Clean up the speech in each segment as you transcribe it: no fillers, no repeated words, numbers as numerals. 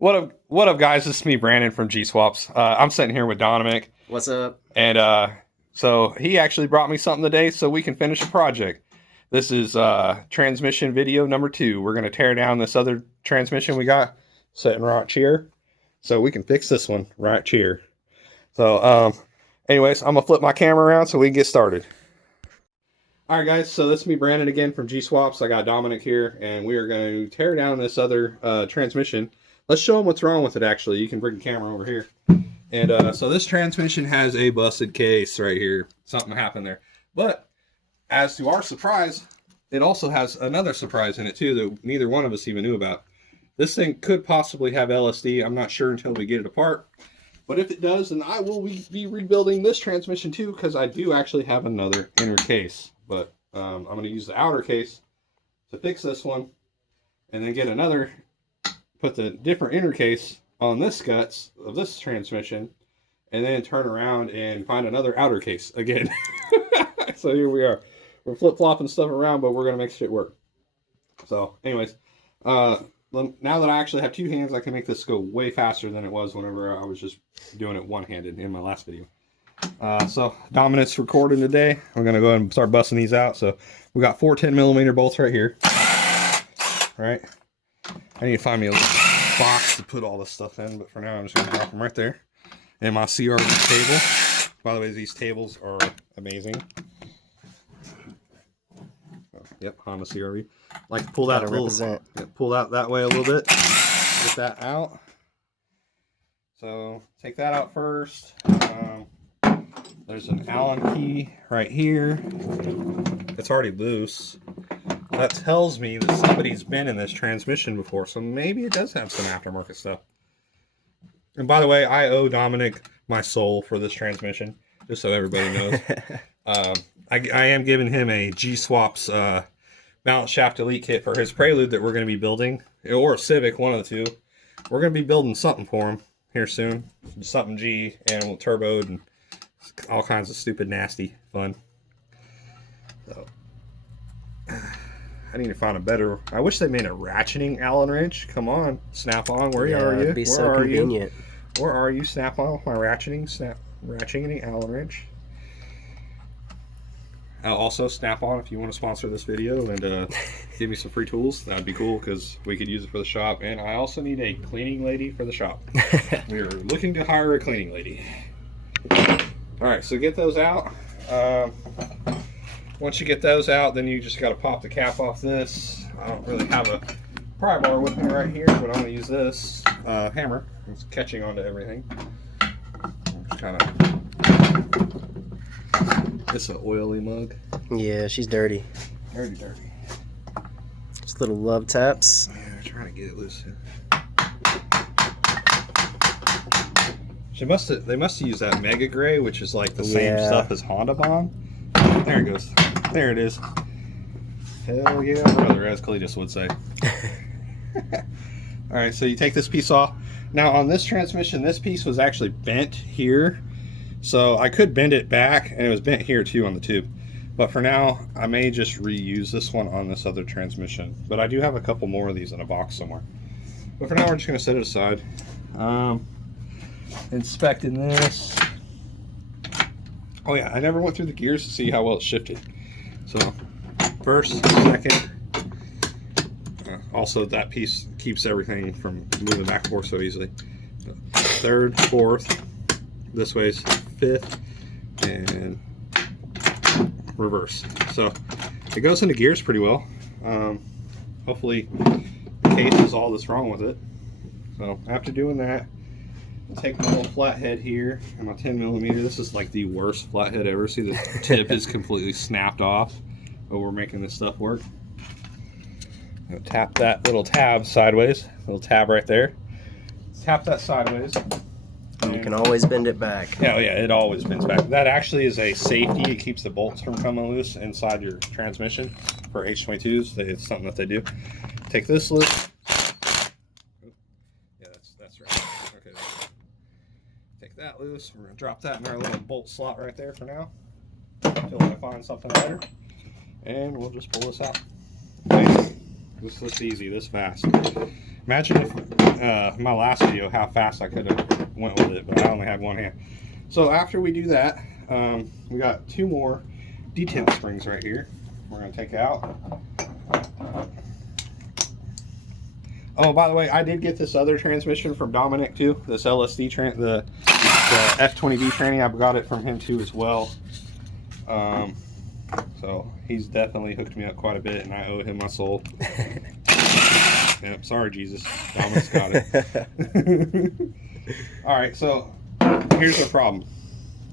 What up, guys? This is me, Brandon from Gswaps. I'm sitting here with Dominic. What's up? And so he actually brought me something today so we can finish a project. This is transmission video number 2. We're going to tear down this other transmission we got sitting right here, so we can fix this one right here. So anyways, I'm going to flip my camera around so we can get started. Alright guys, so this is me, Brandon, again from Gswaps. I got Dominic here, and we are going to tear down this other transmission. Let's show them what's wrong with it, actually. You can bring the camera over here. And so this transmission has a busted case right here. Something happened there. But as to our surprise, it also has another surprise in it too that neither one of us even knew about. This thing could possibly have LSD. I'm not sure until we get it apart. But if it does, then I will be rebuilding this transmission too, because I do actually have another inner case. But I'm going to use the outer case to fix this one, and then get another, put the different inner case on this guts of this transmission, and then turn around and find another outer case again. So here we are. We're flip-flopping stuff around, but we're going to make shit work. So anyways, now that I actually have two hands, I can make this go way faster than it was whenever I was just doing it one-handed in my last video. So Dominic's recording today. I'm going to go ahead and start busting these out. So we got 4 10mm bolts right here. Right. I need to find me a little box to put all this stuff in, but for now I'm just going to drop them right there. And my CRV table. By the way, these tables are amazing. Oh, yep, Honda CRV. Like to pull that pull out that way a little bit. Get that out. So take that out first. There's an Allen key right here. It's already loose. That tells me that somebody's been in this transmission before, so maybe it does have some aftermarket stuff. And by the way, I owe Dominic my soul for this transmission, just so everybody knows. I am giving him a Gswaps balance shaft elite kit for his Prelude that we're going to be building, or a Civic, one of the two. We're going to be building something for him here soon. Something G, and we'll turboed, and all kinds of stupid, nasty fun. So I need to find a better. I wish they made a ratcheting Allen wrench. Come on, Snap-on. Where are you? It'd be so convenient. Where are you, Snap-on? My ratcheting Allen wrench. Also, Snap-on, if you want to sponsor this video and give me some free tools, that'd be cool, because we could use it for the shop. And I also need a cleaning lady for the shop. We are looking to hire a cleaning lady. Alright, so get those out. Once you get those out, then you just got to pop the cap off this. I don't really have a pry bar with me right here, but I'm going to use this hammer. It's catching onto everything. Just kind of... It's an oily mug. Yeah, she's dirty. Dirty. Just little love taps. Yeah, I'm trying to get it loose. They must have used that Mega Gray, which is like the same stuff as Honda Bond. There it goes. There it is. Hell yeah, brother, as Cletus would say. Alright, so you take this piece off. Now on this transmission, this piece was actually bent here. So I could bend it back, and it was bent here too on the tube. But for now, I may just reuse this one on this other transmission. But I do have a couple more of these in a box somewhere. But for now, we're just going to set it aside. Inspecting this. Oh yeah, I never went through the gears to see how well it shifted. So first, second, also that piece keeps everything from moving back and forth so easily. Third, fourth, this way's fifth, and reverse. So it goes into gears pretty well. Hopefully the case is all that's wrong with it. So after doing that, take my little flathead here and my 10mm. This is like the worst flathead ever. See, the tip is completely snapped off, but we're making this stuff work. Tap that little tab sideways, little tab right there. Tap that sideways. You can always bend it back. Yeah, it always bends back. That actually is a safety. It keeps the bolts from coming loose inside your transmission for H22s. It's something that they do. Take this loose. Yeah, that's right. Okay. Take that loose. We're going to drop that in our little bolt slot right there for now until I find something better. And we'll just pull this out. Okay. This looks easy, this fast. Imagine if my last video how fast I could have went with it, but I only had one hand. So after we do that, we got 2 more detent springs right here. We're going to take out. Oh, by the way, I did get this other transmission from Dominic too. This LSD the F20B tranny. I've got it from him too as well. So he's definitely hooked me up quite a bit, and I owe him my soul. Yep, sorry, Jesus. Dominic's got it. All right, so here's the problem.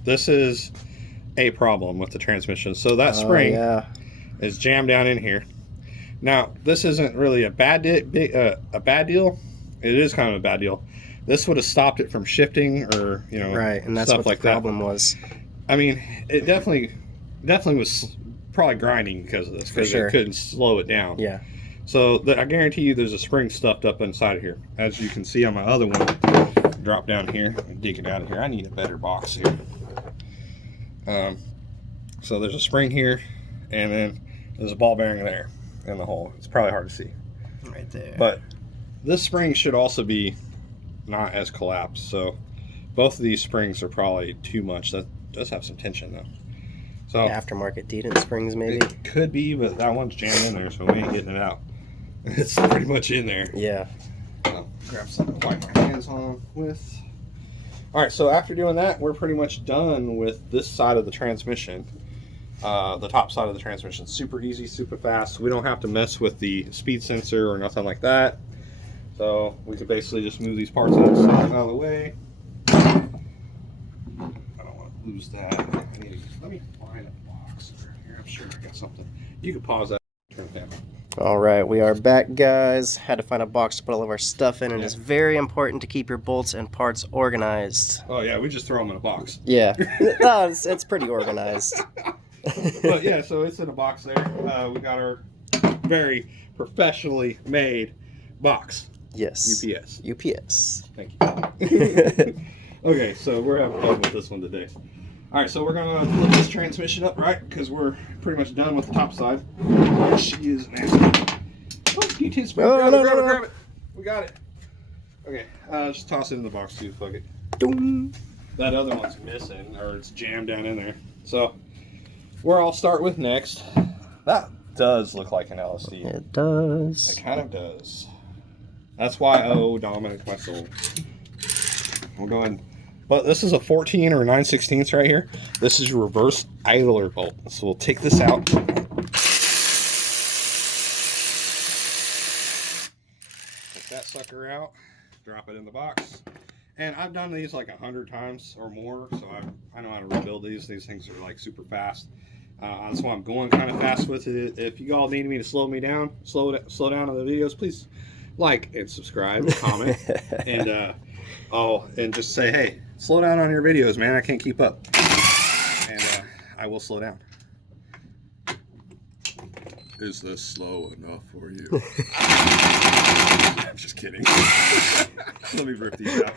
This is a problem with the transmission. So that spring is jammed down in here. Now, this isn't really a bad deal. It is kind of a bad deal. This would have stopped it from shifting, or right, and that's stuff what like the problem was. I mean, it definitely was probably grinding because of this, because it couldn't slow it down. Yeah. So I guarantee you, there's a spring stuffed up inside of here, as you can see on my other one. Drop down here and dig it out of here. I need a better box here. So there's a spring here, and then there's a ball bearing there in the hole. It's probably hard to see right there, but this spring should also be not as collapsed. So both of these springs are probably too much. That does have some tension though. So aftermarket detent springs maybe. It could be, but that one's jammed in there, so we ain't getting it out. It's pretty much in there. Yeah. So grab something to wipe my hands on with. All right, so after doing that, we're pretty much done with this side of the transmission. The top side of the transmission. Super easy, super fast. We don't have to mess with the speed sensor or nothing like that. So we could basically just move these parts out of the way. I don't want to lose that. Let me find a box over here. I'm sure I got something. You can pause that. Turn it down. All right, we are back, guys. Had to find a box to put all of our stuff in, and it's very important to keep your bolts and parts organized. Oh yeah, we just throw them in a box. Yeah, no, it's pretty organized. But yeah, so it's in a box there. We got our very professionally made box. Yes. UPS. UPS. Thank you. Okay, so we're having fun with this one today. All right, so we're gonna flip this transmission up, right? Because we're pretty much done with the top side. She is nasty. Oh, detent spring. Grab it. We got it. Okay, just toss it in the box too. Fuck it. Doom. That other one's missing, or it's jammed down in there. So where I'll start with next. That does look like an LSD. It does. It kind of does. That's why I owe Dominic my soul. We'll go ahead. But this is a 14 or 9/16 right here. This is your reverse idler bolt. So we'll take this out. Take that sucker out. Drop it in the box. And I've done these like 100 times or more, so I know how to rebuild these. These things are like super fast. That's why I'm going kind of fast with it. If you all need me to slow down on the videos, please like and subscribe, comment, and and just say, hey, slow down on your videos, man. I can't keep up, and I will slow down. Is this slow enough for you? I'm just kidding. Let me rip these out.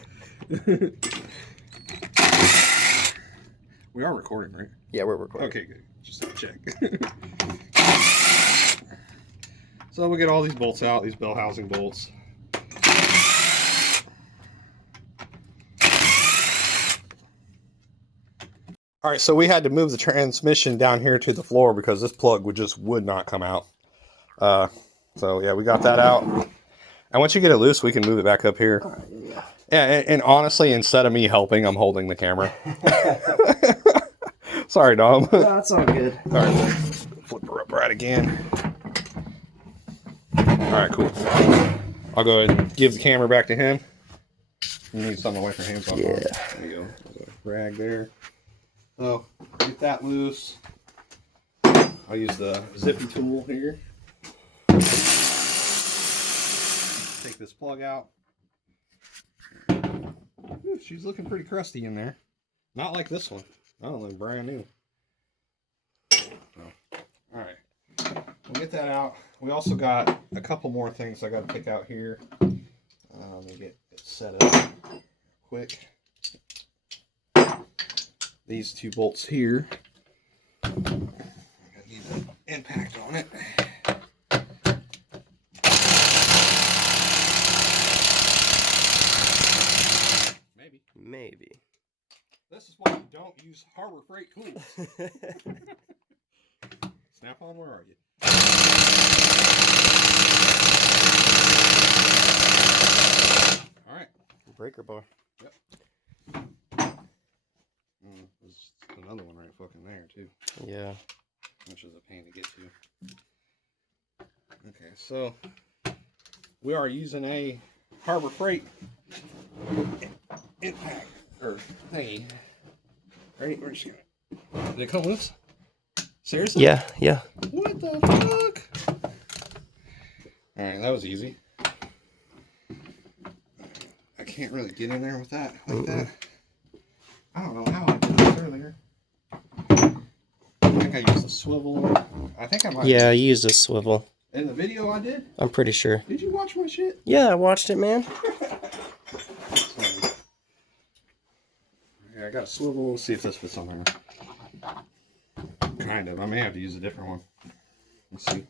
We are recording, right? Yeah, we're recording. Okay, good. Just to check. So we'll get all these bolts out, these bell housing bolts. All right, so we had to move the transmission down here to the floor because this plug would not come out. So yeah, we got that out. And once you get it loose, we can move it back up here. All right, yeah. Yeah, and honestly, instead of me helping, I'm holding the camera. Sorry, Dom. No, that's all good. All right, flip her up right again. All right, cool. I'll go ahead and give the camera back to him. You need something to wipe your hands on. Yeah. There you go. There's a rag there. So get that loose. I'll use the zippy tool here. Take this plug out. Ooh, she's looking pretty crusty in there. Not like this one. That one looks brand new. Oh. All right. We'll get that out. We also got a couple more things I got to pick out here. Let me get it set up quick. These 2 bolts here. I need the impact on it. Maybe. This is why you don't use Harbor Freight tools. Snap on, where are you? All right. Breaker bar. Yep. There's another one right fucking there, too. Yeah. Which is a pain to get to. Okay, so we are using a Harbor Freight impact or thingy. Ready? We're just gonna. Did it come loose? Seriously? Yeah, yeah. What the fuck? Alright, that was easy. I can't really get in there with that like that. I don't know how I did this earlier. I think I used a swivel. I think I might. Yeah, I used a swivel. In the video I did? I'm pretty sure. Did you watch my shit? Yeah, I watched it, man. Okay, I got a swivel. Let's see if this fits on there. Kind of. I may have to use a different one. Let's see.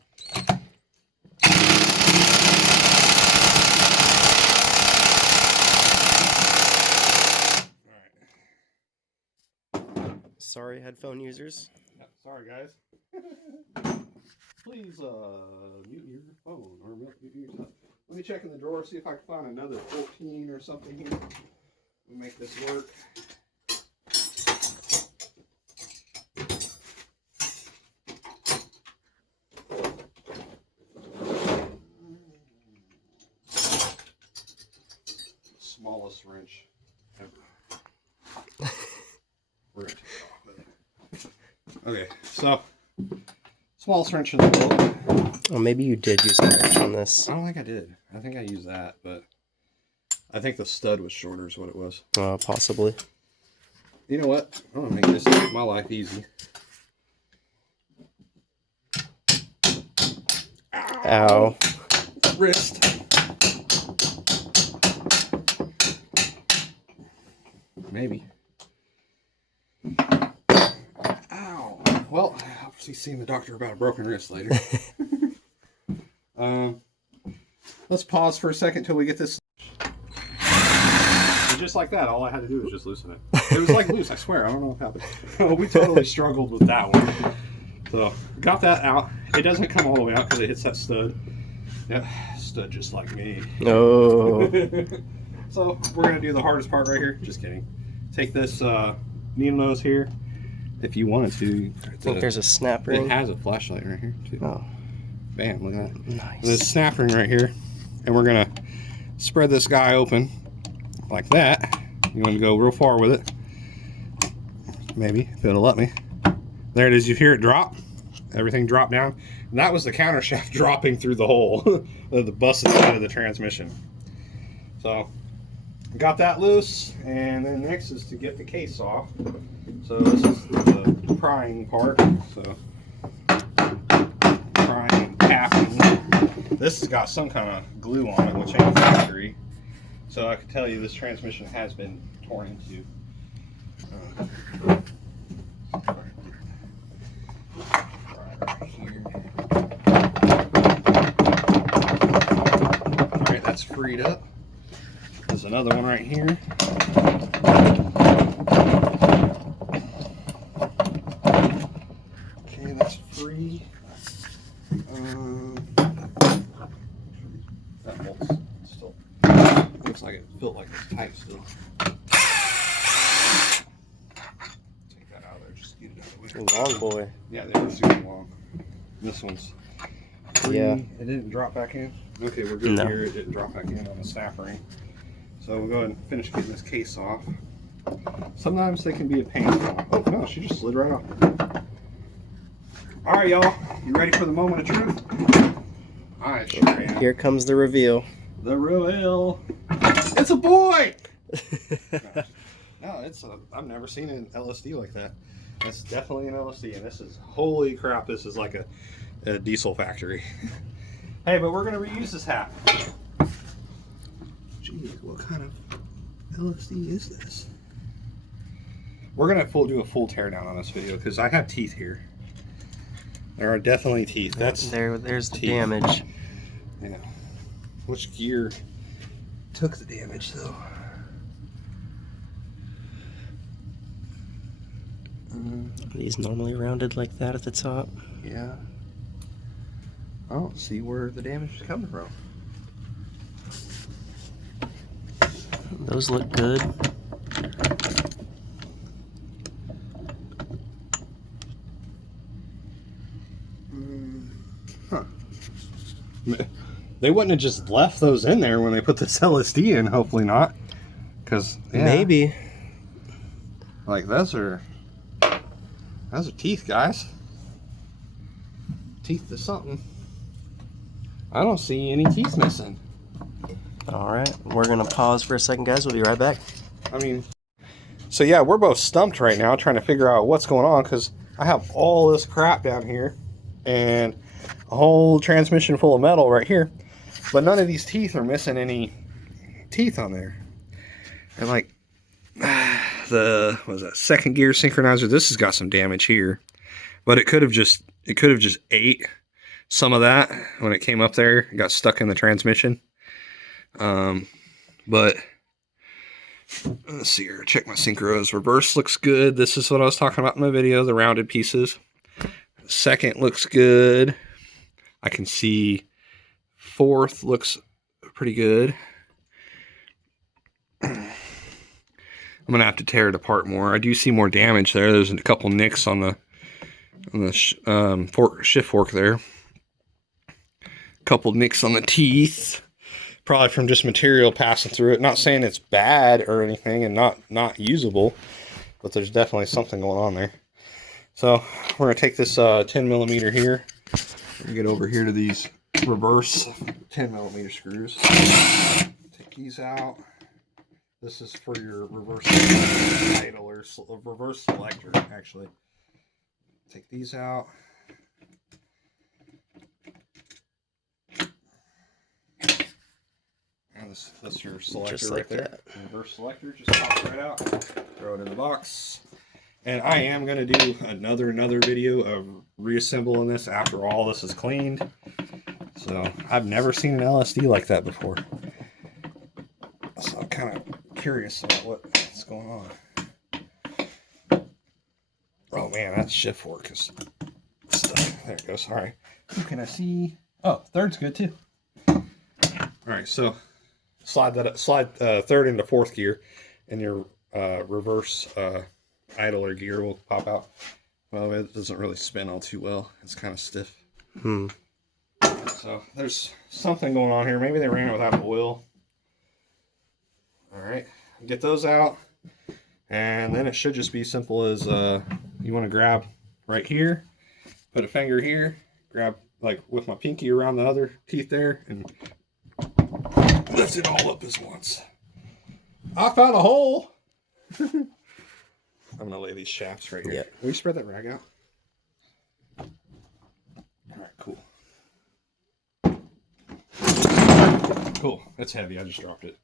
Sorry, headphone users. Yep, sorry, guys. Please mute your phone or mute your stuff. Let me check in the drawer, see if I can find another 14 or something here. We'll make this work. Smallest wrench ever. We're gonna take it off with it. Okay, so smallest wrench in the world. Oh, maybe you did use a wrench on this. I don't think I did. I think I used that, but I think the stud was shorter is what it was. Possibly. You know what? I'm gonna make this to make my life easy. Ow. Wrist. Maybe. Ow. Well, I'll be seeing the doctor about a broken wrist later. Let's pause for a second till we get this. And just like that, all I had to do was just loosen it. It was like loose, I swear. I don't know what happened. We totally struggled with that one. So, got that out. It doesn't come all the way out because it hits that stud. Yep, stud just like me. Oh. So, we're going to do the hardest part right here. Just kidding. Take this needle nose here. If you wanted to. I think there's a snap ring. It has a flashlight right here, too. Oh. Bam, look at that. Nice. There's a snap ring right here. And we're going to spread this guy open like that. You want to go real far with it. Maybe, if it'll let me. There it is. You hear it drop. Everything dropped down. And that was the counter shaft dropping through the hole of the busted side of the transmission. So, got that loose. And then next is to get the case off. So this is the prying part. So, prying and tapping. This has got some kind of glue on it, which ain't factory. So I can tell you this transmission has been torn into. Alright, that's freed up. There's another one right here. Okay, that's free. That bolt's still looks like it felt like it's tight still. Take that out of there, just get it out of the way. Long boy. Yeah, they were super long. This one's free. Yeah. It didn't drop back in. Okay, we're good here. It didn't drop back in on the snap ring. So we'll go ahead and finish getting this case off. Sometimes they can be a pain. Oh no, she just slid right off. All right, y'all. You ready for the moment of truth? All right, sure am. Here comes the reveal. The reveal. It's a boy. No, it's a. I've never seen an LSD like that. That's definitely an LSD, and this is holy crap. This is like a diesel factory. Hey, but we're gonna reuse this hat. Geez, what kind of LSD is this? We're gonna do a full teardown on this video because I have teeth here. There are definitely teeth. There's the teeth. damage. Yeah. Which gear took the damage though? Are these normally rounded like that at the top? Yeah. I don't see where the damage is coming from. Those look good. Huh. They wouldn't have just left those in there when they put this LSD in. Hopefully not. Because Maybe. like those are teeth, guys. Teeth to something. I don't see any teeth missing. All right, we're gonna pause for a second, guys. We'll be right back. I mean, so yeah, we're both stumped right now trying to figure out what's going on because I have all this crap down here and a whole transmission full of metal right here, but none of these teeth are missing any teeth on there. And like the what was that second gear synchronizer, this has got some damage here, but it could have just ate some of that when it came up there. It got stuck in the transmission. But let's see here. Check my synchros. Reverse looks good. This is what I was talking about in my video, the rounded pieces. Second looks good. I can see fourth looks pretty good. I'm gonna have to tear it apart more. I do see more damage there. There's a couple nicks on the shift fork there. A couple nicks on the teeth. Probably from just material passing through it. Not saying it's bad or anything and not usable, but there's definitely something going on there. So we're going to take this 10 millimeter here and get over here to these reverse 10 millimeter screws. Take these out. This is for your reverse idle or reverse selector, actually. Take these out. That's your selector Just right like there. that. Reverse selector, just pops right out. Throw it in the box. And I am going to do another video of reassembling this after all this is cleaned. So I've never seen an LSD like that before. So I'm kind of curious about what's going on. Oh man, that shift fork is stuck. There it goes. All right. Who can I see? Oh, third's good too. All right, so slide third into fourth gear, and your reverse idler gear will pop out. Well, it doesn't really spin all too well. It's kind of stiff. So there's something going on here. Maybe they ran it without oil. All right, get those out, and then it should just be simple as you want to grab right here, put a finger here, grab like with my pinky around the other teeth there, and lift it all up as once. I found a hole. I'm gonna lay these shafts right here. Yep. Will you spread that rag out? All right, cool. Cool. That's heavy. I just dropped it.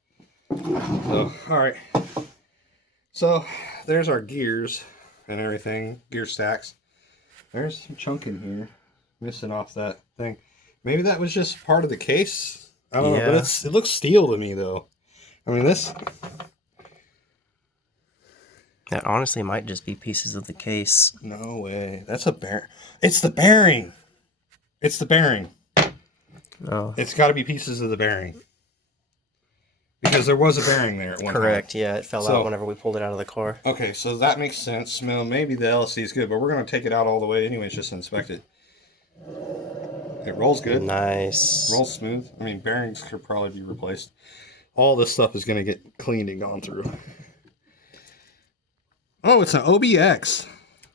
So, all right. So there's our gears and everything. Gear stacks. There's some chunk in here, missing off that thing. Maybe that was just part of the case. I don't know, but it looks steel to me though. I mean, this. That honestly might just be pieces of the case. No way. That's a bearing. It's the bearing. It's the bearing. Oh. It's got to be pieces of the bearing. Because there was a bearing there at one time. Correct, yeah. It fell out whenever we pulled it out of the car. Okay, so that makes sense. Well, maybe the LSD is good, but we're going to take it out all the way anyways, just to inspect it. It rolls good. Nice. Rolls smooth. I mean, bearings could probably be replaced. All this stuff is going to get cleaned and gone through. Oh, it's an OBX.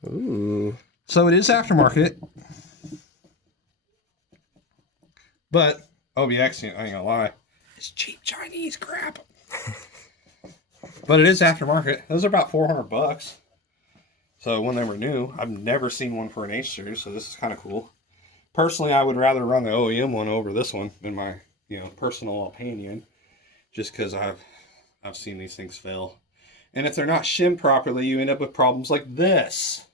Ooh. So it is aftermarket. But OBX, I ain't gonna lie, it's cheap Chinese crap. But it is aftermarket. Those are about $400. So when they were new, I've never seen one for an H series, so this is kind of cool. Personally, I would rather run the OEM one over this one, in my personal opinion, just because I've seen these things fail. And if they're not shimmed properly, you end up with problems like this.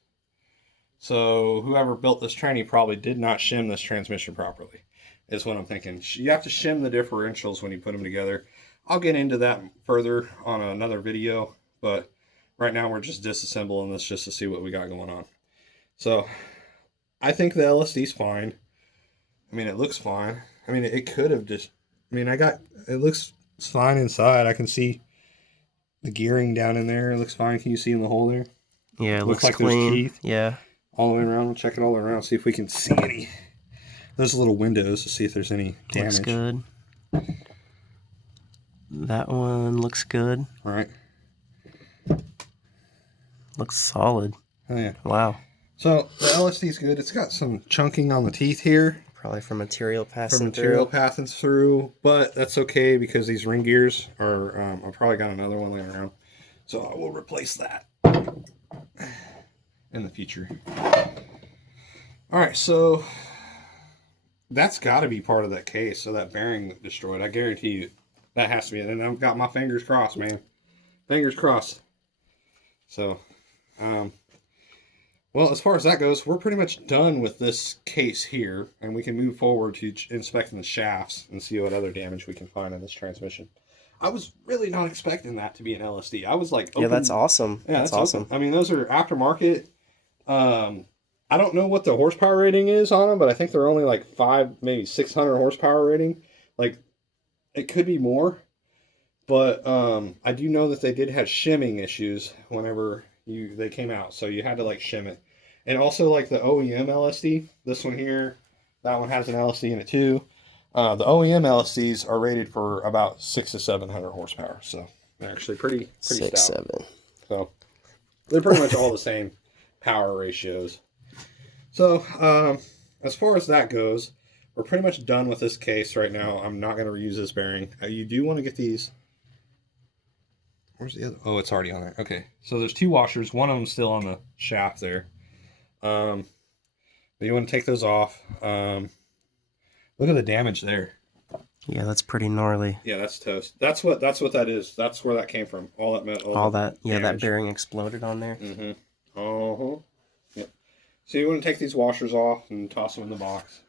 So whoever built this tranny probably did not shim this transmission properly, is what I'm thinking. You have to shim the differentials when you put them together. I'll get into that further on another video, but right now we're just disassembling this just to see what we got going on. So I think the LSD's fine. I mean, it looks fine. I mean, it could have just, I mean, it looks fine inside. I can see the gearing down in there. It looks fine. Can you see in the hole there? Yeah, it looks like clean. There's teeth. Yeah. All the way around. We'll check it all around. See if we can see any. There's little windows to see if there's any damage. Looks good. That one looks good. All right. Looks solid. Oh, yeah. Wow. So the LSD's good. It's got some chunking on the teeth here. Probably from material passing through. But that's okay because these ring gears are, I've probably got another one laying around. So I will replace that in the future. All right, so that's got to be part of that case. So that bearing destroyed, I guarantee you that has to be it. And I've got my fingers crossed, man. Fingers crossed. So, well, as far as that goes, we're pretty much done with this case here, and we can move forward to inspecting the shafts and see what other damage we can find in this transmission. I was really not expecting that to be an LSD. I was like, yeah, that's awesome. Yeah, that's awesome. I mean, those are aftermarket. I don't know what the horsepower rating is on them, but I think they're only like 500, maybe 600 horsepower rating. Like, it could be more, but I do know that they did have shimming issues whenever they came out, so you had to like shim it. And also like the OEM LSD, this one here, that one has an LSD in it too. The OEM LSDs are rated for about 600 to 700 horsepower, so they're actually pretty 6, stout. 7. So they're pretty much all the same power ratios. So as far as that goes, we're pretty much done with this case right now. I'm not going to reuse this bearing. You do want to get these. Where's the other? Oh, it's already on there. Okay, so there's 2 washers. One of them's still on the shaft there. But you want to take those off. Look at the damage there. Yeah, that's pretty gnarly. Yeah, that's toast. That's what that is. That's where that came from. All that metal. All that. Yeah, that bearing exploded on there. Mm-hmm. Yep. So you want to take these washers off and toss them in the box.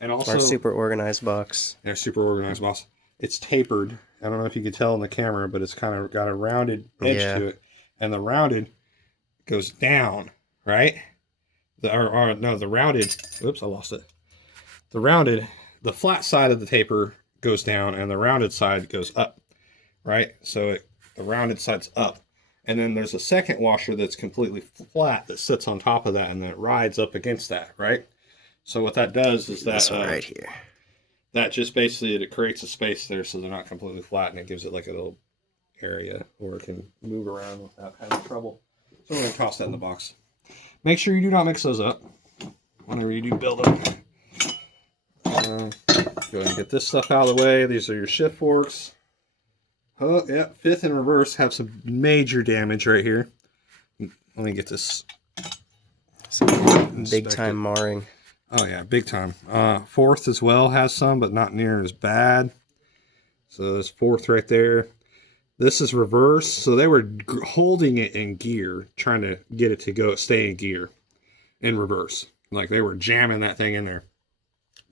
And also, our super organized box. They're super organized box. It's tapered. I don't know if you could tell in the camera, but it's kind of got a rounded edge to it. And the rounded goes down, right? The rounded, whoops, I lost it. The flat side of the taper goes down and the rounded side goes up, right? So the rounded side's up. And then there's a second washer that's completely flat that sits on top of that and then it rides up against that, right? So what that does is that... This one right here. That just basically, it creates a space there so they're not completely flat, and it gives it like a little area where it can move around without having trouble. So we're going to toss that in the box. Make sure you do not mix those up whenever you do build them. Go ahead and get this stuff out of the way. These are your shift forks. Oh, yeah, 5th and reverse have some major damage right here. Let me get this. Big time marring. Oh yeah, big time. 4th as well has some, but not near as bad. So there's 4th right there. This is reverse. So they were holding it in gear, trying to get it to stay in gear in reverse. Like they were jamming that thing in there.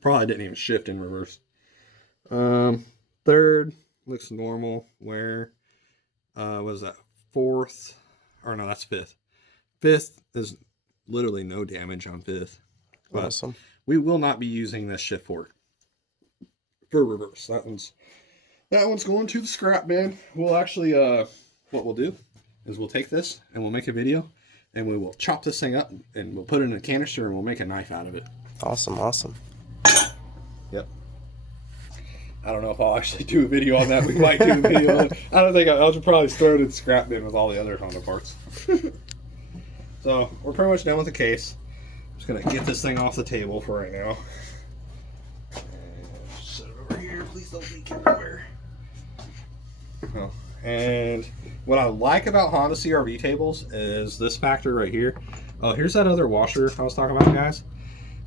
Probably didn't even shift in reverse. 3rd looks normal. Where was that? 4th, or no, that's 5th. 5th is literally no damage on 5th. But awesome. We will not be using this shift fork for reverse. That one's going to the scrap bin. We'll actually, what we'll do is we'll take this and we'll make a video and we will chop this thing up and we'll put it in a canister and we'll make a knife out of it. Awesome. Yep. I don't know if I'll actually do a video on that. We might do a video on it. I don't think I'll just probably throw it in the scrap bin with all the other Honda parts. So we're pretty much done with the case. Just gonna get this thing off the table for right now. And set it over here. Please don't leak everywhere. Oh, and what I like about Honda CR-V tables is this factor right here. Oh, here's that other washer I was talking about, guys.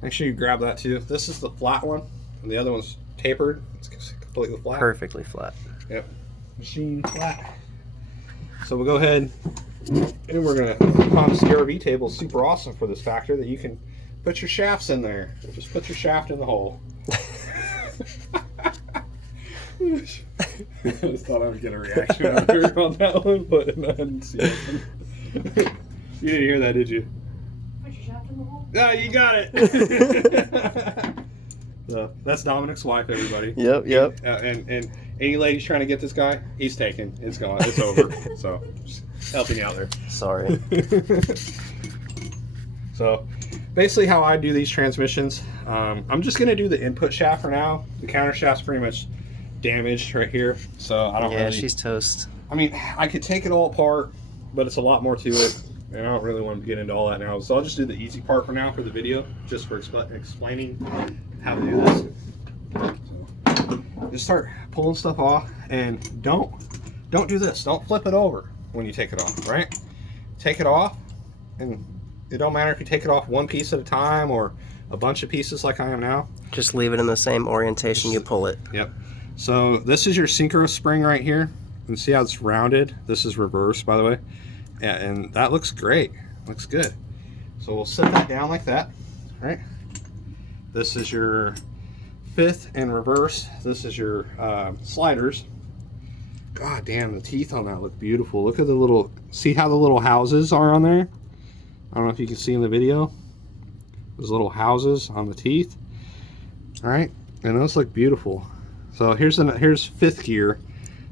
Make sure you grab that too. This is the flat one, and the other one's tapered. It's completely flat. Perfectly flat. Yep. Machine flat. So we'll go ahead. And we're going to, Honda CR-V table is super awesome for this factor that you can put your shafts in there. Just put your shaft in the hole. I just thought I would get a reaction on that one, but I didn't see it. You didn't hear that, did you? Put your shaft in the hole. Ah, you got it. So that's Dominic's wife, everybody. Yep, yep. And any ladies trying to get this guy, he's taken. It's gone. It's over. So just helping you out there. Sorry. So basically how I do these transmissions, I'm just going to do the input shaft for now. The counter shaft's pretty much damaged right here. So I don't really... she's toast. I mean, I could take it all apart, but it's a lot more to it. And I don't really want to get into all that now. So I'll just do the easy part for now for the video, just for explaining how to do this. So just start pulling stuff off, and don't do this. Don't flip it over when you take it off, right? Take it off, and it don't matter if you take it off one piece at a time or a bunch of pieces like I am now. Just leave it in the same orientation you pull it. Yep. So this is your synchro spring right here. And see how it's rounded? This is reverse, by the way. Yeah, and that looks great. Looks good. So we'll set that down like that, right? This is your fifth in reverse. This is your sliders. God damn, the teeth on that look beautiful. Look at the little, see how the little houses are on there? I don't know if you can see in the video. Those little houses on the teeth. All right, and those look beautiful. So here's fifth gear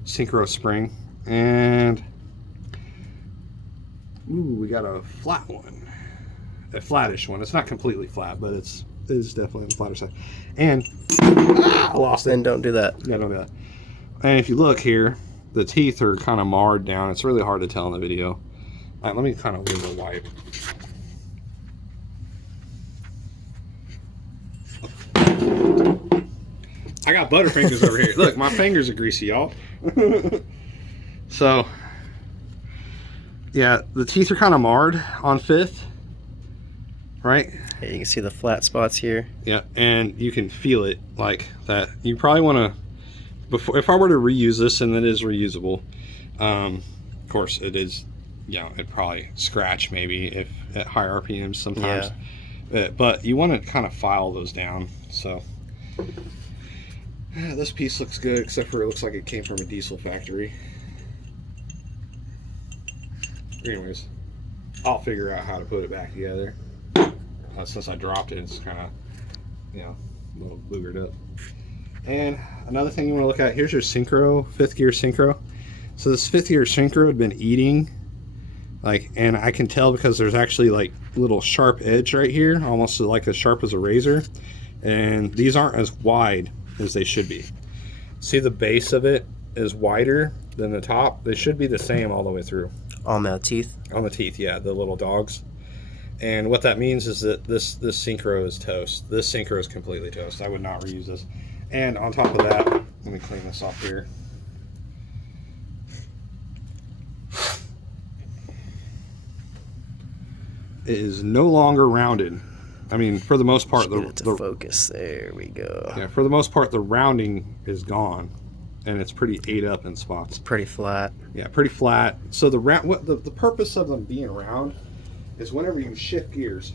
synchro spring, and ooh, we got a flat one, a flattish one. It's not completely flat, but it is definitely on the flatter side. And I lost it. Then don't do that. Yeah, don't do that. And if you look here, the teeth are kind of marred down. It's really hard to tell in the video. All right, let me kind of leave the wipe. I got butterfingers over here. Look, my fingers are greasy, y'all. So, yeah, the teeth are kind of marred on fifth, right? Yeah, you can see the flat spots here. Yeah, and you can feel it like that. You probably want to, if I were to reuse this, and it is reusable, of course it is, you know, it'd probably scratch maybe if at high RPMs sometimes. Yeah. But you want to kind of file those down. So this piece looks good, except for it looks like it came from a diesel factory. Anyways, I'll figure out how to put it back together. Since I dropped it, it's kind of, you know, a little boogered up. And another thing you want to look at, here's your synchro, fifth gear synchro. So this fifth gear synchro had been eating, like, and I can tell because there's actually like little sharp edge right here, almost like as sharp as a razor. And these aren't as wide as they should be. See, the base of it is wider than the top. They should be the same all the way through. On the teeth? On the teeth, yeah, the little dogs. And what that means is that this synchro is toast. This synchro is completely toast. I would not reuse this. And on top of that, let me clean this off here. It is no longer rounded. I mean, for the most part, the focus. There we go. Yeah, for the most part, the rounding is gone, and it's pretty ate up in spots. It's pretty flat. Yeah, pretty flat. So the purpose of them being round is whenever you shift gears.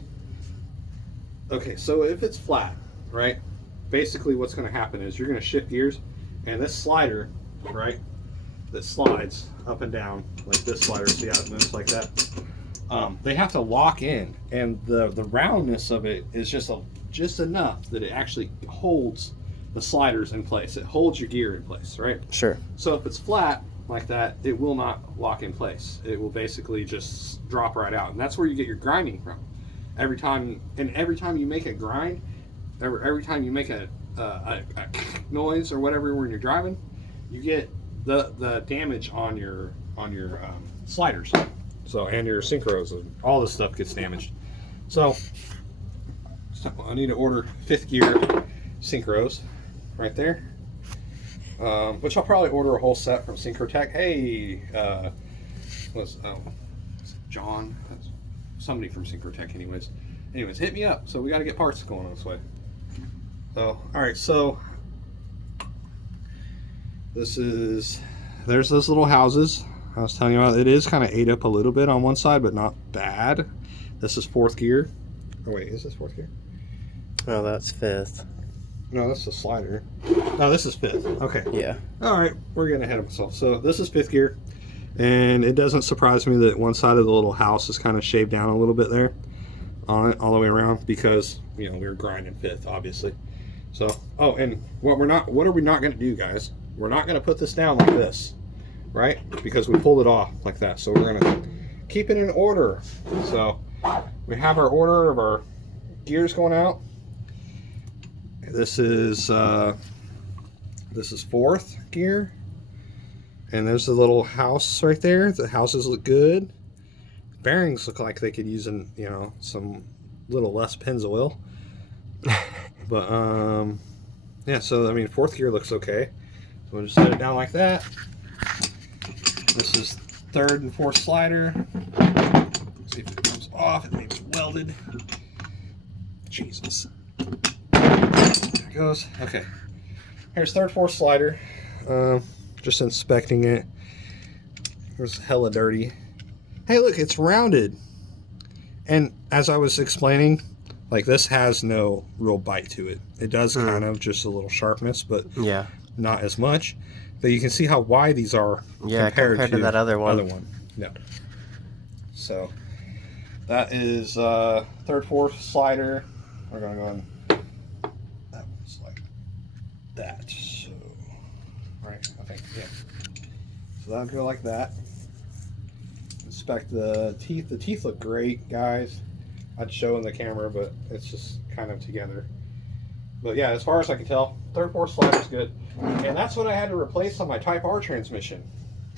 Okay, so if it's flat, right? Basically, what's going to happen is you're going to shift gears, and this slider, right, that slides up and down like this slider. See how it moves like that? They have to lock in, and the roundness of it is just enough that it actually holds the sliders in place. It holds your gear in place, right? Sure. So if it's flat like that, it will not lock in place. It will basically just drop right out, and that's where you get your grinding from. Every time you make a grind, every time you make a noise or whatever when you're driving, you get the damage on your sliders. So, and your synchros, and all this stuff gets damaged. So I need to order fifth gear synchros right there, which I'll probably order a whole set from Syncrotech. Hey, John? Somebody from Syncrotech, anyways, hit me up. So we got to get parts going on this way. So, all right, so there's those little houses I was telling you about. It is kind of ate up a little bit on one side, but not bad. This is fourth gear. Oh wait, is this fourth gear? Oh, that's fifth. No, that's the slider. No, this is fifth. Okay. Yeah. All right, we're getting ahead of myself. So this is fifth gear, And it doesn't surprise me that one side of the little house is kind of shaved down a little bit there on it all the way around because, you know, we were grinding fifth, obviously. So, oh, and what are we not going to do, guys? We're not going to put this down like this, right? Because we pulled it off like that. So we're going to keep it in order. So we have our order of our gears going out. This is fourth gear. And there's the little house right there. The houses look good. Bearings look like they could use, you know, some little less Pennzoil. But yeah. So I mean, fourth gear looks okay. So we'll just set it down like that. This is third and fourth slider. See if it comes off. It may be welded. Jesus. There it goes. Okay. Here's third, fourth slider. Just inspecting it. It was hella dirty. Hey, look, it's rounded. And as I was explaining, like this has no real bite to it. It does kind of just a little sharpness, but Yeah. not as much. But you can see how wide these are compared to that other one. Yeah. So that is third, fourth slider. We're gonna go on. That one's like that. So right, I think, yeah. So that'll go like that. Inspect the teeth. The teeth look great, guys. I'd show in the camera, but it's just kind of together. But yeah, as far as I can tell, third, fourth slider's good. And that's what I had to replace on my Type R transmission,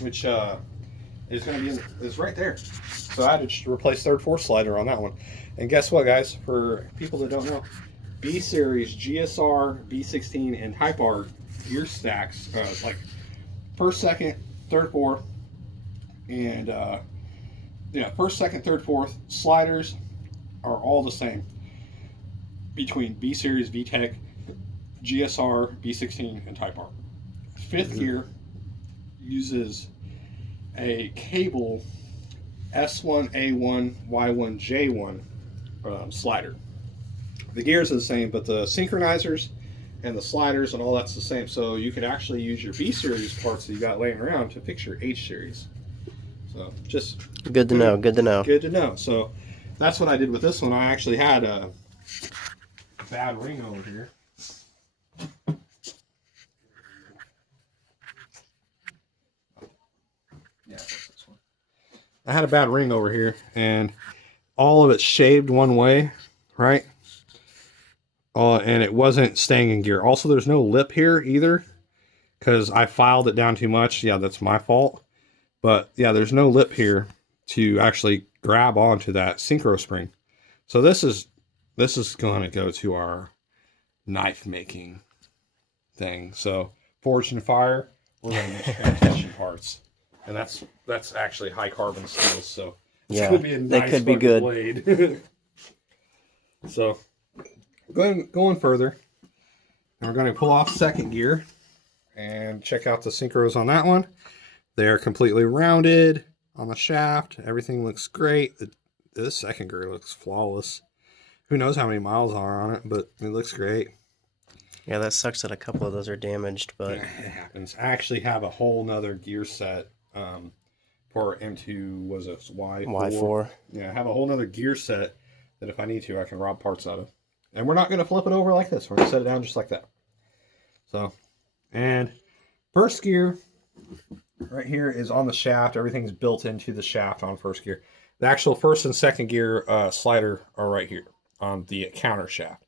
which is going to be is right there. So I had to just replace third, fourth slider on that one. And guess what, guys? For people that don't know, B series, GSR, B16, and Type R gear stacks, like first, second, third, fourth, and yeah, first, second, third, fourth sliders are all the same between B series, VTEC, GSR, B16, and Type R. Fifth gear uses a cable S1A1 Y1J1 slider. The gears are the same, but the synchronizers and the sliders and all that's the same. So you could actually use your B series parts that you got laying around to fix your H series. So just good to know. Good to know. Good to know. So that's what I did with this one. I actually had a bad ring over here. Yeah, that's this one. I had a bad ring over here, and all of it shaved one way, right? And it wasn't staying in gear. Also, there's no lip here either, because I filed it down too much. Yeah, that's my fault. But yeah, there's no lip here to actually grab onto that synchro spring. So this is going to go to our knife making thing. So Forged and Fire, we're going to make transmission parts, and that's actually high carbon steel. So yeah, could be a nice could be good blade. So going further, and we're going to pull off second gear and check out the synchros on that one. They're completely rounded on the shaft. Everything looks great. The second gear looks flawless. Who knows how many miles are on it, but it looks great. Yeah, that sucks that a couple of those are damaged, but yeah, it happens. I actually have a whole nother gear set for M2, was it Y4? Yeah, I have a whole nother gear set that if I need to, I can rob parts out of. And we're not going to flip it over like this. We're going to set it down just like that. So, and first gear right here is on the shaft. Everything's built into the shaft on first gear. The actual first and second gear slider are right here on the counter shaft.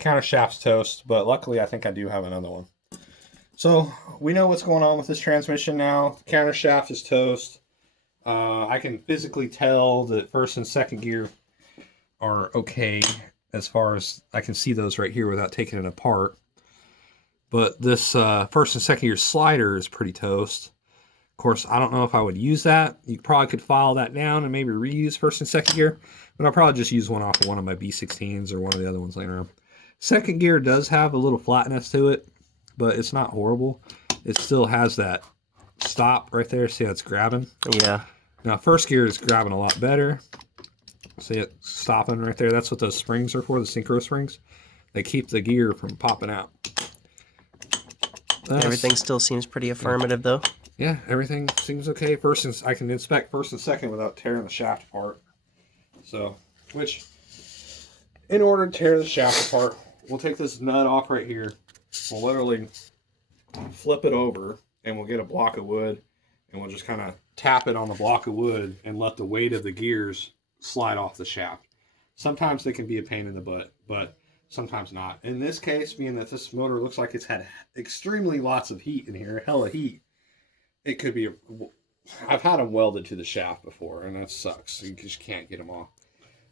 Counter shaft's toast, but luckily I think I do have another one. So we know what's going on with this transmission now. The counter shaft is toast. I can physically tell that first and second gear are okay, as far as I can see those right here without taking it apart. But this first and second gear slider is pretty toast. Of course, I don't know if I would use that. You probably could file that down and maybe reuse first and second gear, but I'll probably just use one off of one of my B16s or one of the other ones laying around. Second gear does have a little flatness to it, but it's not horrible. It still has that stop right there. See how it's grabbing? Yeah. Now, first gear is grabbing a lot better. See it stopping right there? That's what those springs are for, the synchro springs. They keep the gear from popping out. Everything still seems pretty affirmative, though. yeah, everything seems okay. I can inspect first and second without tearing the shaft apart. So, which, in order to tear the shaft apart, we'll take this nut off right here. We'll literally flip it over, and we'll get a block of wood, and we'll just kind of tap it on the block of wood and let the weight of the gears slide off the shaft. Sometimes they can be a pain in the butt, but sometimes not. In this case, being that this motor looks like it's had extremely lots of heat in here, hella heat, it could be. I've had them welded to the shaft before, and that sucks. You just can't get them off.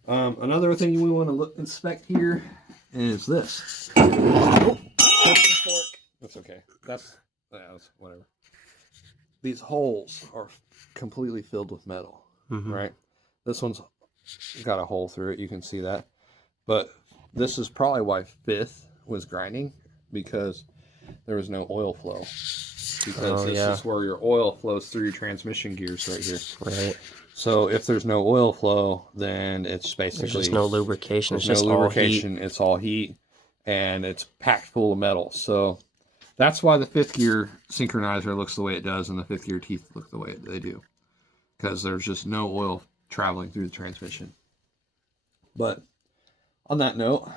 Another thing we want to inspect here is this. Oh, that's okay. That's whatever. These holes are completely filled with metal, right? This one's got a hole through it. You can see that. But this is probably why fifth was grinding, because there was no oil flow. Because this is where your oil flows through your transmission gears right here. Right. So if there's no oil flow, then it's basically... There's just no lubrication. It's just all heat. It's all heat, and it's packed full of metal. So that's why the fifth gear synchronizer looks the way it does, and the fifth gear teeth look the way they do. Because there's just no oil traveling through the transmission. But on that note,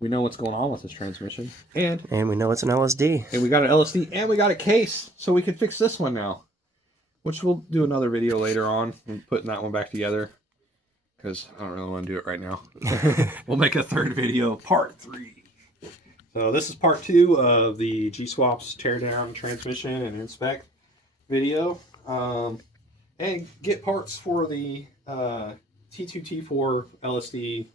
we know what's going on with this transmission, and we know it's an LSD, and we got an LSD, and we got a case, so we can fix this one now, which we'll do another video later on, putting that one back together, because I don't really want to do it right now. We'll make a third video, part 3. So this is part 2 of the Gswaps teardown transmission and inspect video, and get parts for the T2t4 LSD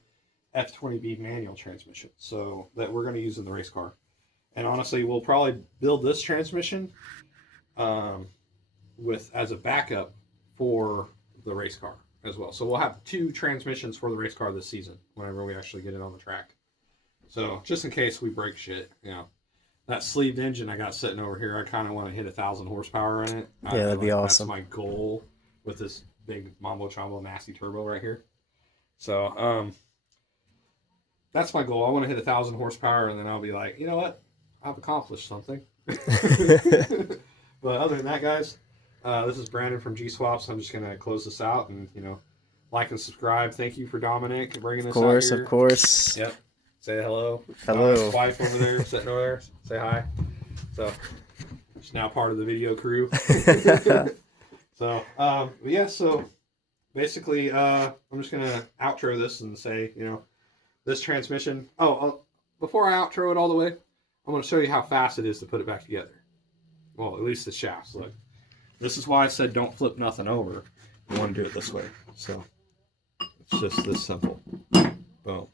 F20B manual transmission, so that we're going to use in the race car. And honestly, we'll probably build this transmission as a backup for the race car as well. So we'll have 2 transmissions for the race car this season whenever we actually get it on the track. So just in case we break shit, that sleeved engine I got sitting over here, I kind of want to hit 1,000 horsepower in it. Yeah, that'd be awesome. That's my goal with this big Mambo Chombo nasty turbo right here. So that's my goal. I want to hit 1,000 horsepower, and then I'll be like, you know what? I've accomplished something. But other than that, guys, this is Brandon from Gswaps. I'm just going to close this out and, like and subscribe. Thank you for Dominic bringing this out here. Of course. Yep. Say hello. Hello. His wife over there, sitting over there. Say hi. So, she's now part of the video crew. So, yeah, so basically, I'm just going to outro this and say, this transmission. Before I outro it all the way, I'm going to show you how fast it is to put it back together. Well, at least the shafts. Look, this is why I said don't flip nothing over. You want to do it this way. So it's just this simple. Boom.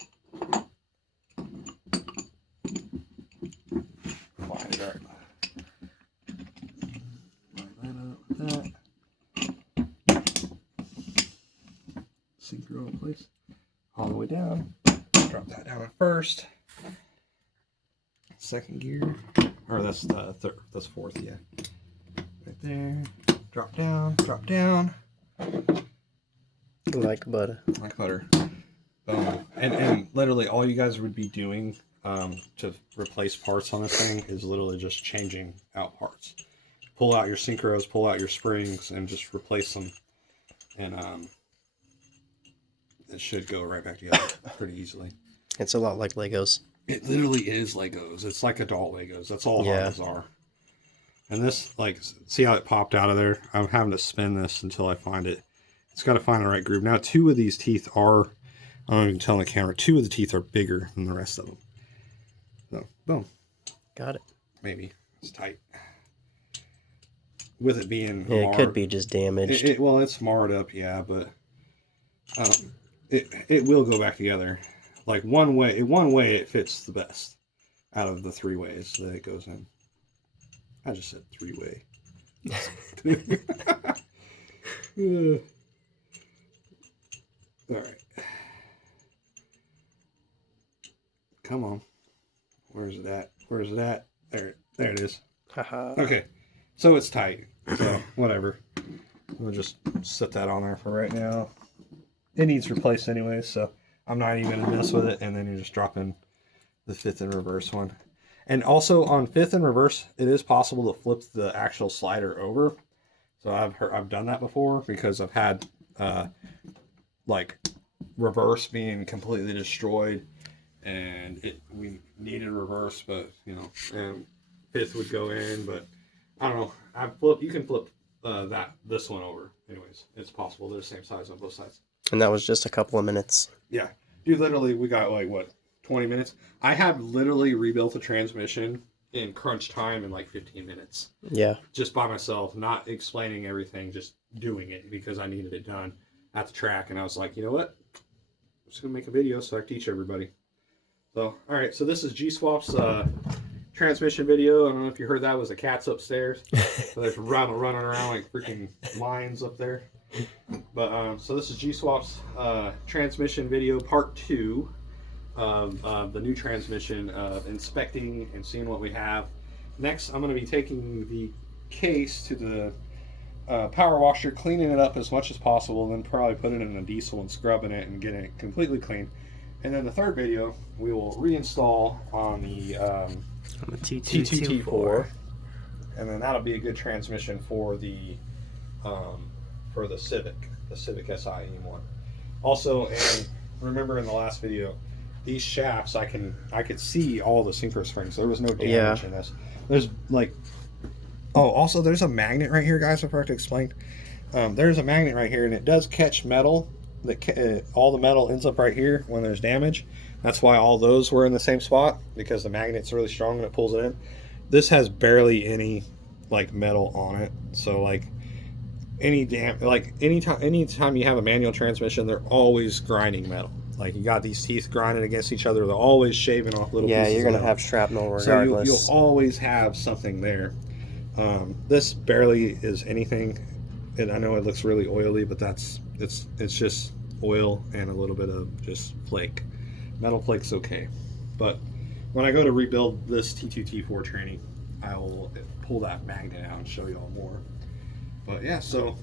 Line it up. Line that up with that. Synchro in place. All the way down. Drop that down at first. Second gear. Or that's the third. That's fourth, yeah. Right there. Drop down. Drop down. Like butter. Like butter. Boom. And literally all you guys would be doing to replace parts on this thing is literally just changing out parts. Pull out your synchros, pull out your springs, and just replace them. And it should go right back together pretty easily. It's a lot like Legos. It literally is Legos. It's like adult Legos. That's all Legos are. And this, see how it popped out of there? I'm having to spin this until I find it. It's got to find the right groove. Now, 2 of these teeth are, I don't even tell the camera, 2 of the teeth are bigger than the rest of them. So, boom. Got it. Maybe. It's tight. With it being it could be just damaged. Well, it's marred up, yeah, but it will go back together. Like one way it fits the best out of the 3 ways that it goes in. I just said 3-way. All right. Come on. Where's it at? Where's it at? There it is. Okay. So it's tight. So whatever. We'll just set that on there for right now. It needs replaced anyway, so I'm not even going to mess with it. And then you're just dropping the 5th and reverse one. And also on fifth and reverse, it is possible to flip the actual slider over. So I've done that before because I've had like reverse being completely destroyed, and we needed reverse, but you know, and fifth would go in, but I don't know. You can flip this one over. Anyways, it's possible. They're the same size on both sides. And that was just a couple of minutes. Yeah, dude. Literally, we got like what 20 minutes. I have literally rebuilt a transmission in crunch time in like 15 minutes. Yeah. Just by myself, not explaining everything, just doing it because I needed it done at the track. And I was like, you know what? I'm just going to make a video so I can teach everybody. So, all right. So this is Gswaps transmission video. I don't know if you heard that was the cats upstairs. So there's running around like freaking lions up there. But so this is Gswaps transmission video part 2 of the new transmission, inspecting and seeing what we have. Next, I'm going to be taking the case to the power washer, cleaning it up as much as possible, then probably putting it in a diesel and scrubbing it and getting it completely clean. And then the third video, we will reinstall on the T2t4, and then that'll be a good transmission for the Civic SI one. Also, and remember in the last video, these shafts I could see all the synchro springs. There was no damage in this. There's like, oh, also there's a magnet right here, guys. I forgot to explain. There's a magnet right here, and it does catch metal. All the metal ends up right here when there's damage. That's why all those were in the same spot, because the magnet's really strong and it pulls it in. This has barely any like metal on it, so like anytime you have a manual transmission, they're always grinding metal. Like you got these teeth grinding against each other, they're always shaving off little pieces. Yeah, you're gonna have shrapnel regardless. So you'll always have something there. This barely is anything, and I know it looks really oily, but it's just oil and a little bit of just flake. Metal flake's okay, but when I go to rebuild this T2t4 tranny, I will pull that magnet out and show you all more. But yeah, so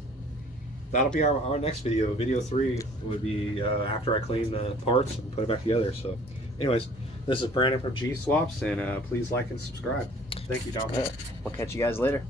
that'll be our next video. Video 3 would be after I clean the parts and put it back together. So anyways, this is Brandon from Gswaps, and please like and subscribe. Thank you, John. We'll catch you guys later.